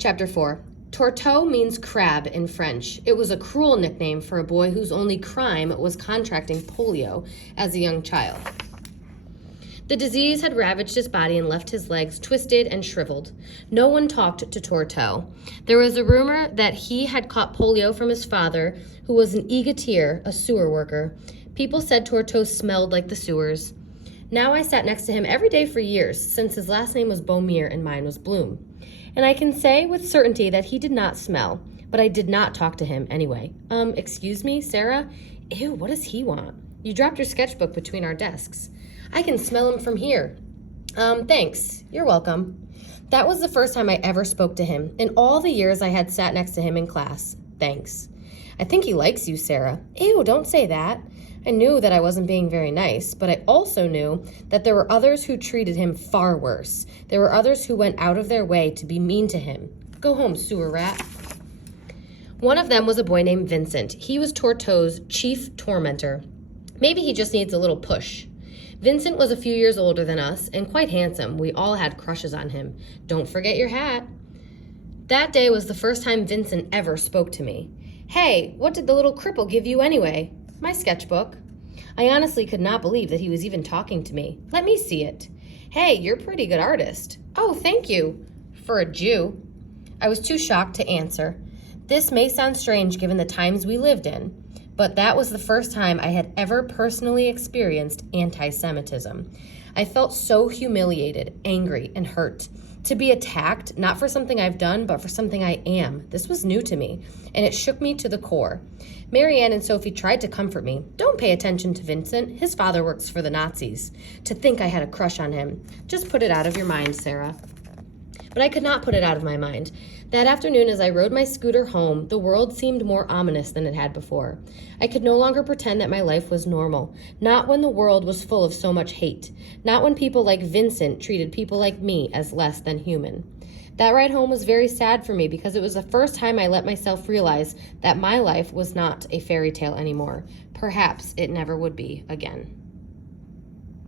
Chapter 4. Tourteau means crab in French. It was a cruel nickname for a boy whose only crime was contracting polio as a young child. The disease had ravaged his body and left his legs twisted and shriveled. No one talked to Tourteau. There was a rumor that he had caught polio from his father, who was an egatier, a sewer worker. People said Tourteau smelled like the sewers. Now I sat next to him every day for years, since his last name was Beaumier and mine was Bloom. And I can say with certainty that he did not smell, but I did not talk to him anyway. Excuse me, Sarah? Ew, what does he want? You dropped your sketchbook between our desks. I can smell him from here. Thanks. You're welcome. That was the first time I ever spoke to him in all the years I had sat next to him in class. Thanks. I think he likes you, Sarah. Ew, don't say that. I knew that I wasn't being very nice, but I also knew that there were others who treated him far worse. There were others who went out of their way to be mean to him. Go home, sewer rat. One of them was a boy named Vincent. He was Tourteau's chief tormentor. Maybe he just needs a little push. Vincent was a few years older than us and quite handsome. We all had crushes on him. Don't forget your hat. That day was the first time Vincent ever spoke to me. Hey, what did the little cripple give you anyway? My sketchbook. I honestly could not believe that he was even talking to me. Let me see it. Hey, you're a pretty good artist. Oh, thank you. For a Jew. I was too shocked to answer. This may sound strange given the times we lived in, but that was the first time I had ever personally experienced anti-Semitism. I felt so humiliated, angry, and hurt. To be attacked, not for something I've done, but for something I am. This was new to me, and it shook me to the core. Marianne and Sophie tried to comfort me. Don't pay attention to Vincent. His father works for the Nazis. To think I had a crush on him. Just put it out of your mind, Sarah. But I could not put it out of my mind. That afternoon, as I rode my scooter home, the world seemed more ominous than it had before. I could no longer pretend that my life was normal. Not when the world was full of so much hate. Not when people like Vincent treated people like me as less than human. That ride home was very sad for me because it was the first time I let myself realize that my life was not a fairy tale anymore. Perhaps it never would be again.